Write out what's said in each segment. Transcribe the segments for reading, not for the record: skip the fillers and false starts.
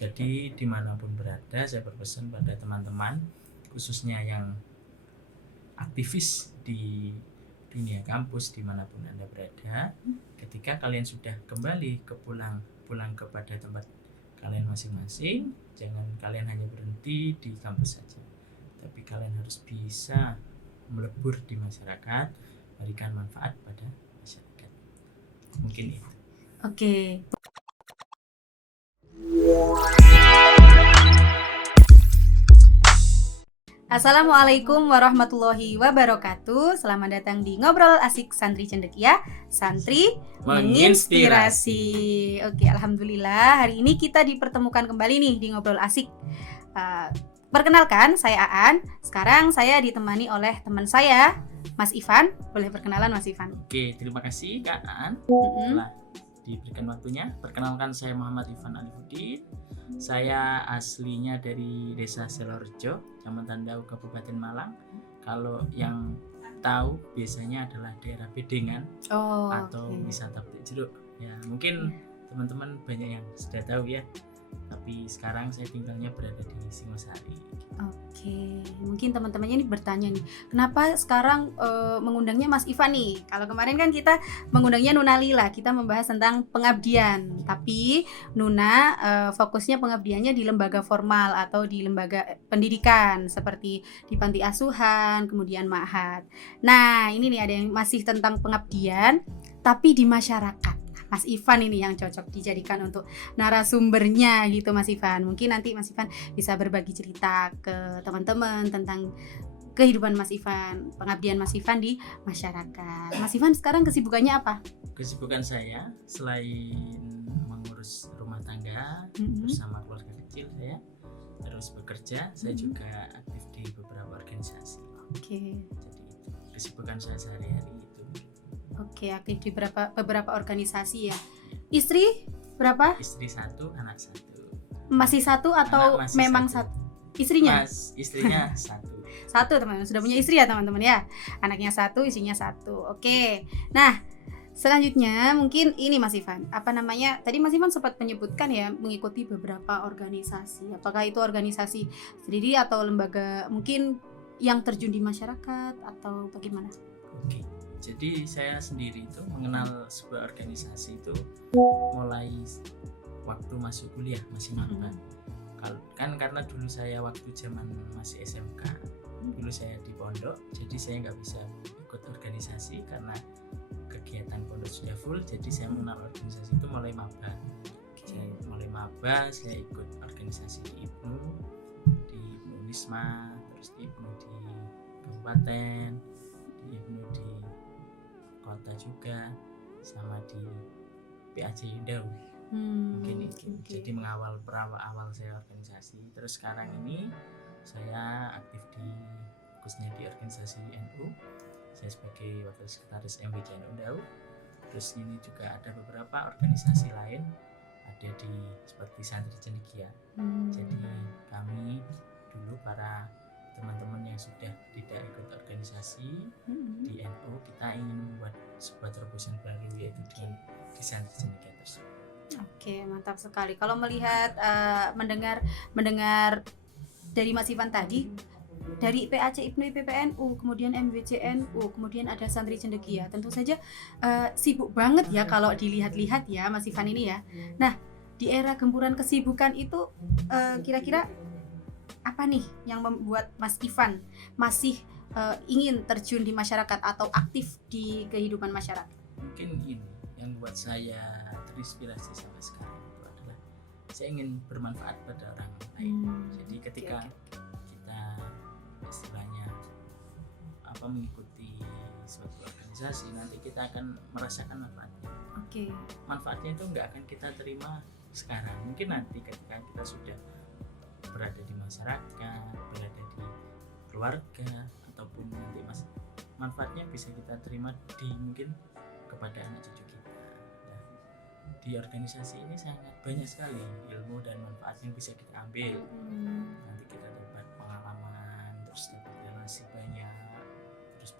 Jadi dimanapun berada, saya berpesan pada teman-teman, khususnya yang aktivis di dunia kampus dimanapun Anda berada, ketika kalian sudah kembali pulang kepada tempat kalian masing-masing, jangan kalian hanya berhenti di kampus saja, tapi kalian harus bisa melebur di masyarakat, berikan manfaat pada masyarakat. Mungkin itu. Oke. Assalamualaikum warahmatullahi wabarakatuh. Selamat datang di Ngobrol Asik Santri Cendekia, Santri menginspirasi. Oke, alhamdulillah hari ini kita dipertemukan kembali nih di Ngobrol Asik. Perkenalkan, saya Aan. Sekarang saya ditemani oleh teman saya, Mas Ivan. Boleh perkenalan, Mas Ivan? Oke, terima kasih Kak Aan telah diberikan waktunya. Perkenalkan, saya Muhammad Ivan Alifuddin. Saya aslinya dari Desa Selorjo, Kecamatan Dau, Kabupaten Malang. Kalau yang tahu biasanya adalah daerah Bedengan atau wisata Petik Jeruk. Ya, mungkin teman-teman banyak yang sudah tahu ya. Tapi sekarang saya tinggalnya berada di Singosari. Oke, mungkin teman-temannya ini bertanya nih, kenapa sekarang mengundangnya Mas Ivan nih? Kalau kemarin kan kita mengundangnya Nuna Lila, kita membahas tentang pengabdian. Tapi Nuna fokusnya pengabdiannya di lembaga formal atau di lembaga pendidikan seperti di panti asuhan, kemudian ma'had. Nah, ini nih ada yang masih tentang pengabdian, tapi di masyarakat. Mas Ivan ini yang cocok dijadikan untuk narasumbernya gitu, Mas Ivan. Mungkin nanti Mas Ivan bisa berbagi cerita ke teman-teman tentang kehidupan Mas Ivan, pengabdian Mas Ivan di masyarakat. Mas Ivan sekarang kesibukannya apa? Kesibukan saya selain mengurus rumah tangga bersama keluarga kecil saya, terus bekerja, saya juga aktif di beberapa organisasi. Oke. Jadi kesibukan saya sehari-hari itu. Oke, aktif di beberapa organisasi ya. Istri berapa? Istri 1, anak 1. Masih 1 atau memang 1? Istrinya? Istrinya 1. 1 teman-teman, sudah punya istri ya teman-teman ya. Anaknya 1, istrinya 1. Oke. Nah, selanjutnya mungkin ini Mas Ivan. Apa namanya? Tadi Mas Ivan sempat menyebutkan ya mengikuti beberapa organisasi. Apakah itu organisasi sendiri atau lembaga mungkin yang terjun di masyarakat atau bagaimana? Oke. Jadi saya sendiri itu mengenal sebuah organisasi itu mulai waktu masuk kuliah, masih maba. Kan karena dulu saya waktu zaman masih SMK, dulu saya di pondok, jadi saya nggak bisa ikut organisasi karena kegiatan pondok sudah full. Jadi saya mengenal organisasi itu mulai maba. Saya ikut organisasi di IPNU, di IPNU Wisma, terus di IPNU di kabupaten, di IPNU di kota juga, sama di PAJ Indau. Mungkin itu. Jadi mengawal awal saya organisasi. Terus sekarang ini saya aktif khususnya di organisasi NU. Saya sebagai wakil sekretaris MBK Indau. Terus ini juga ada beberapa organisasi lain, ada seperti Santri Cendekia. Jadi kami dulu para teman-teman yang sudah tidak ikut organisasi di NU, kita ingin membuat sebuah terobosan baru, yaitu di Santri Cendekia tersebut. Oke, mantap sekali. Kalau melihat mendengar dari Mas Ivan tadi, dari PAC IPNU PPNU, kemudian MWCNU, kemudian ada Santri Cendekia, tentu saja sibuk banget ya kalau dilihat-lihat ya Mas Ivan ini ya. Nah, di era gempuran kesibukan itu kira-kira apa nih yang membuat Mas Ivan masih ingin terjun di masyarakat atau aktif di kehidupan masyarakat? Mungkin ini yang buat saya terinspirasi sampai sekarang itu adalah saya ingin bermanfaat pada orang lain. Jadi ketika kita istilahnya mengikuti suatu organisasi, nanti kita akan merasakan manfaatnya. Manfaatnya itu nggak akan kita terima sekarang, mungkin nanti ketika kita sudah berada di masyarakat, berada di keluarga, ataupun nanti manfaatnya bisa kita terima mungkin kepada anak cucu kita. Nah, di organisasi ini sangat banyak sekali ilmu dan manfaat yang bisa kita ambil. Nanti kita dapat pengalaman, terus dapat relasi banyak, terus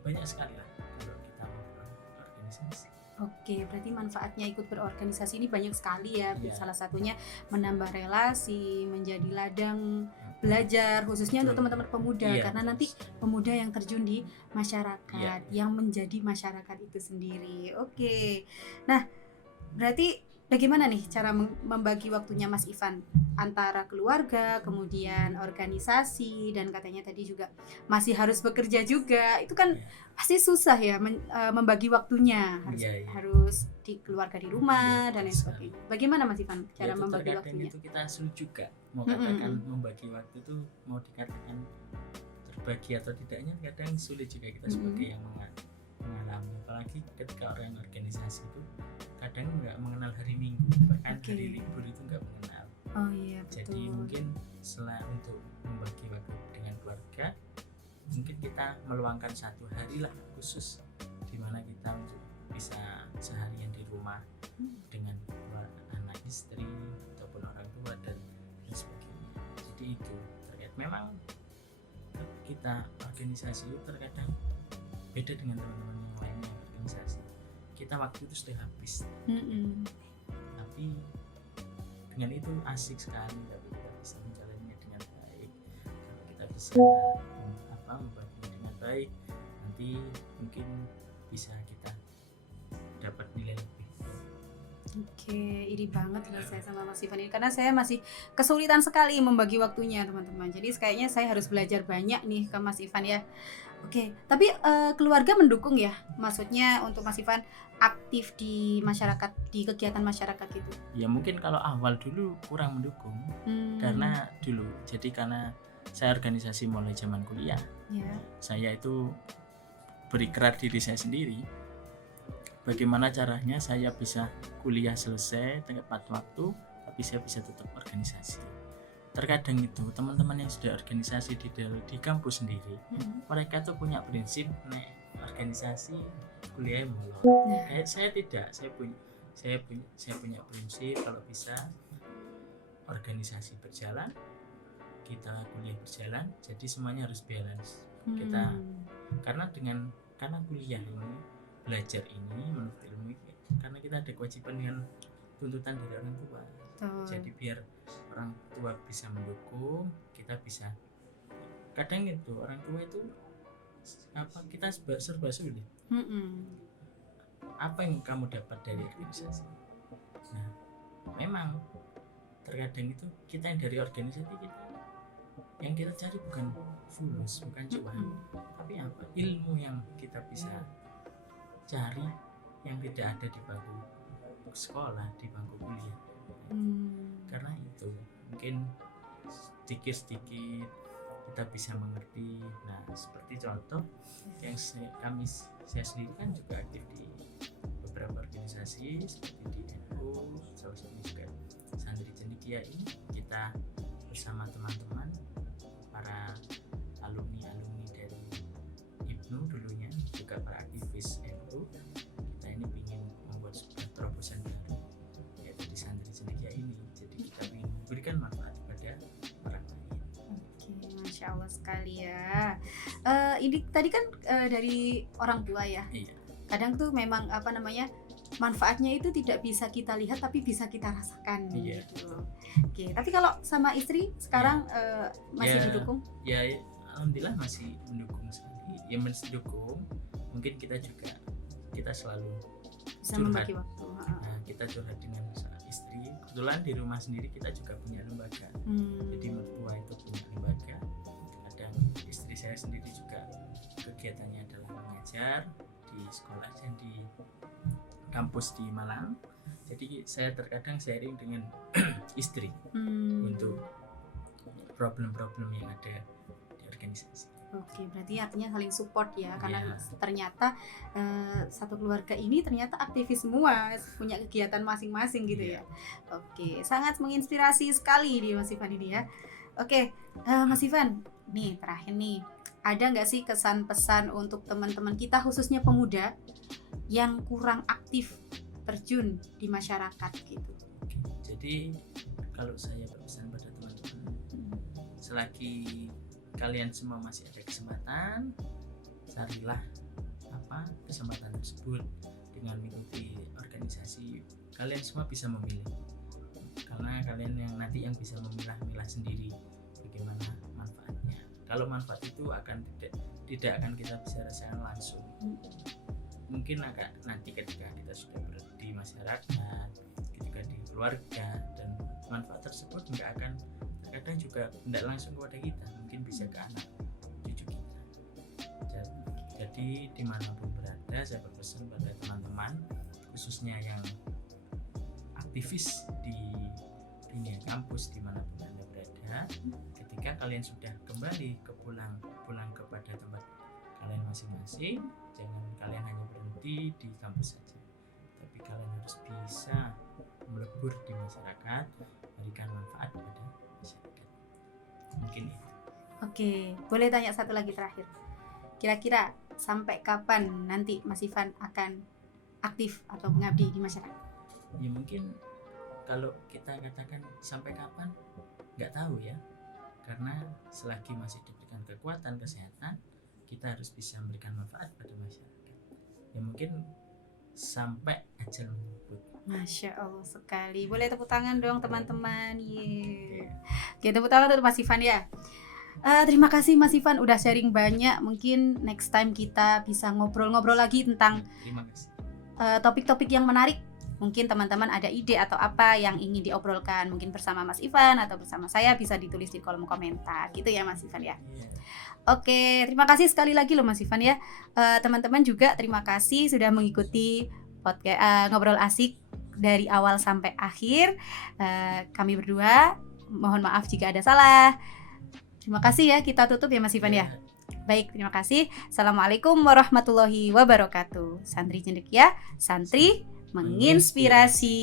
banyak sekali lah kalau kita ngobrol organisasi. Oke, berarti manfaatnya ikut berorganisasi ini banyak sekali ya. Iya. Salah satunya menambah relasi, menjadi ladang belajar khususnya untuk Betul. teman-teman pemuda, Iya, karena betul nanti sekali. pemuda yang terjun di masyarakat, Iya. yang menjadi masyarakat itu sendiri. Oke. Nah, berarti bagaimana nih cara membagi waktunya Mas Ivan antara keluarga, kemudian organisasi, dan katanya tadi juga masih harus bekerja juga. Itu kan Iya. pasti susah ya membagi waktunya, harus Iya, iya. harus di keluarga di rumah Iya, dan lain betul sekali. sebagainya. Bagaimana Mas Ivan Ya cara itu membagi terkadang waktunya? itu kita sulit juga mau Mm, mm, katakan mm. membagi waktu itu, mau dikatakan terbagi atau tidaknya kadang sulit juga kita Mm, sebagai mm. yang mengalami, apalagi ketika orang organisasi itu kadang nggak mengenal hari Minggu, bahkan Oke. hari libur itu nggak mengenal. Oh iya, Jadi betul. mungkin selain untuk membagi waktu dengan keluarga, mungkin kita meluangkan satu hari lah khusus di mana kita untuk bisa seharian di rumah dengan anak, istri ataupun orang tua dan sebagainya. Jadi itu terkait memang kita organisasi itu terkadang beda dengan teman-teman yang lainnya organisasi. Kita waktu itu sudah habis, Mm-mm. tapi dengan itu asik sekali tapi kita bisa menjalannya dengan baik. Kalau kita bisa membaginya dengan baik, nanti mungkin bisa kita dapat nilai lebih. Oke, iri banget loh saya sama Mas Ivan ini, karena saya masih kesulitan sekali membagi waktunya teman-teman. Jadi kayaknya saya harus belajar banyak nih ke Mas Ivan ya. Oke, tapi keluarga mendukung ya, maksudnya untuk Mas Ivan aktif di masyarakat, di kegiatan masyarakat gitu. Ya mungkin kalau awal dulu kurang mendukung, karena dulu jadi karena saya organisasi mulai zaman kuliah, ya. Saya itu berikrar diri saya sendiri bagaimana caranya saya bisa kuliah selesai tepat waktu tapi saya bisa tetap organisasi. Terkadang itu teman-teman yang sudah organisasi di kampus sendiri, mereka tuh punya prinsip nek organisasi kuliah molor. Kayak saya tidak, saya punya prinsip kalau bisa organisasi berjalan, kita kuliah berjalan, jadi semuanya harus balance. Kita karena kuliah ini, belajar ini, menurut ilmu ini, karena kita ada kewajiban dengan tuntutan dari orang tua. Jadi biar orang tua bisa mendukung, kita bisa. Kadang itu orang tua itu kita serba sulit. Apa yang kamu dapat dari organisasi? Nah, memang terkadang itu kita yang dari organisasi yang kita cari bukan fulus, bukan cuan, tapi apa? Ilmu yang kita bisa cari yang tidak ada di bangku sekolah, di bangku kuliah. Karena itu mungkin sedikit-sedikit kita bisa mengerti. Nah, seperti contoh yang saya sendiri kan juga aktif di beberapa organisasi seperti di NU, salah satunya juga Santri Cendekia ini. Kita bersama teman-teman para alumni dari IPNU dulunya, juga para aktivis NU, kita ini ingin membuat sebuah terobosan baru yaitu di Santri Cendekia ini. Jadi kita ingin memberikan manfaat kepada orang lain. Oke, Masya Allah sekali ya. Ini tadi kan dari orang tua ya. Iya. Kadang tuh memang manfaatnya itu tidak bisa kita lihat tapi bisa kita rasakan gitu. Oke, tapi kalau sama istri sekarang masih didukung? Ya, alhamdulillah masih mendukung sekali. Ya mendukung. Mungkin kita selalu bisa curhat. membagi waktu. Nah, kita curhat dengan istri. Kebetulan di rumah sendiri kita juga punya lembaga. Jadi mertua itu punya lembaga. Kadang istri saya sendiri juga kegiatannya adalah mengajar di sekolah dan di kampus di Malang. Jadi saya terkadang sharing dengan istri untuk problem-problem yang ada di organisasi. Oke, berarti artinya saling support ya, karena ternyata satu keluarga ini ternyata aktivis semua, punya kegiatan masing-masing gitu ya. Oke, sangat menginspirasi sekali di Mas Ivan ini ya. Oke, Mas Ivan, nih terakhir nih, ada nggak sih kesan pesan untuk teman-teman kita khususnya pemuda yang kurang aktif terjun di masyarakat gitu? Jadi kalau saya berpesan pada teman-teman, selagi kalian semua masih ada kesempatan, carilah kesempatan tersebut. dengan mengikuti organisasi, kalian semua bisa memilih, karena kalian yang nanti yang bisa memilah-milah sendiri bagaimana manfaatnya. Kalau manfaat itu akan tidak akan kita bisa rasakan langsung, mungkin agak nanti ketika kita sudah berada di masyarakat, ketika di keluarga, dan manfaat tersebut nggak akan, terkadang juga tidak langsung kepada kita, mungkin bisa ke anak cucu kita. Jadi dimanapun berada, saya berpesan pada teman-teman, khususnya yang aktivis di dunia kampus dimanapun Anda berada, ketika kalian sudah kembali pulang kepada tempat kalian masing-masing, jangan kalian hanya berhenti di kampus saja, tapi kalian harus bisa melebur di masyarakat, memberikan manfaat kepada masyarakat. Mungkin itu. Oke, boleh tanya satu lagi terakhir. Kira-kira sampai kapan nanti Mas Ivan akan aktif atau mengabdi di masyarakat? Ya mungkin kalau kita katakan sampai kapan, nggak tahu ya, karena selagi masih diberikan kekuatan kesehatan, kita harus bisa memberikan manfaat pada masyarakat. Ya mungkin sampai ajal menjemput. Masya Allah sekali. Boleh tepuk tangan dong teman-teman. Oke, tepuk tangan untuk Mas Ivan ya. Terima kasih Mas Ivan udah sharing banyak. Mungkin next time kita bisa ngobrol-ngobrol lagi tentang Terima kasih. topik-topik yang menarik. Mungkin teman-teman ada ide atau apa yang ingin diobrolkan, mungkin bersama Mas Ivan atau bersama saya, bisa ditulis di kolom komentar gitu ya Mas Ivan ya. Oke, terima kasih sekali lagi loh Mas Ivan ya. Teman-teman juga terima kasih sudah mengikuti podcast Ngobrol Asik dari awal sampai akhir. Kami berdua mohon maaf jika ada salah. Terima kasih ya, kita tutup ya Mas Ivan ya. Baik, terima kasih. Assalamualaikum warahmatullahi wabarakatuh. Santri cendekia, santri menginspirasi.